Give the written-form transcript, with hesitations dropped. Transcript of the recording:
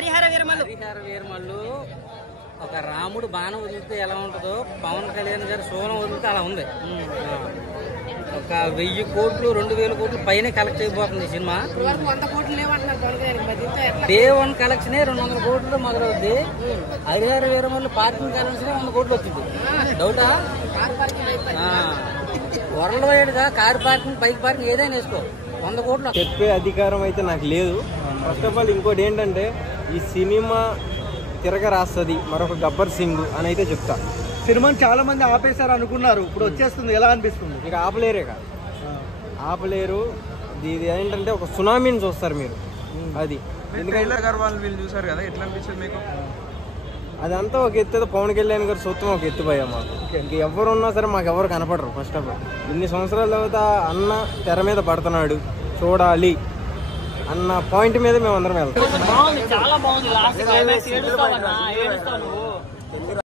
హరిహర వీరమల్లు ఒక రాముడు బాణం వదిలితే ఎలా ఉంటుందో పవన్ కళ్యాణ్ గారు శూలం వదిలితే అలా ఉంది. ఒక 1000 కోట్లు 2000 కోట్లు పైన కలెక్ట్ అయిపోతుంది ఈ సినిమా. డే 1 కలెక్షన్ 200 కోట్లు మొదలవుద్ది. హరిహర వీరమల్లు పార్కింగ్ కలెక్షన్ 100 కోట్లు వచ్చింది. డౌటా? వరల్డ్ వైడ్ గా కార్ పార్కింగ్ బైక్ పార్కింగ్ ఏదైనా వేసుకో 100 కోట్లు. చెప్పే అధికారం అయితే నాకు లేదు. ఫస్ట్ ఆఫ్ ఆల్ ఇంకోటి ఏంటంటే ఈ సినిమా తిరగ రాస్తుంది మరొక గబ్బర్ సింగ్ అని అయితే చెప్తా. సినిమాని చాలా మంది ఆపేశారు అనుకున్నారు, ఇప్పుడు వచ్చేస్తుంది, ఎలా అనిపిస్తుంది? ఇక ఆపలేరే కాదు, ఆపలేరు. ఇది ఏంటంటే ఒక సునామీని చూస్తారు మీరు. అది వీళ్ళు చూసారు కదా, ఎట్లా అనిపించింది మీకు? అదంతా ఒక ఎత్తు. పవన్ కళ్యాణ్ గారు సొత్తం ఒక ఎత్తు పోయా మాకు. ఇంక ఎవరున్నా సరే మాకు ఎవరు కనపడరు. ఫస్ట్ ఆఫ్ ఆల్ ఇన్ని సంవత్సరాల తర్వాత అన్న తెర మీద పడుతున్నాడు, చూడాలి అన్న పాయింట్ మీద మేము అందరం వెళ్తాం. చాలా బాగుంది.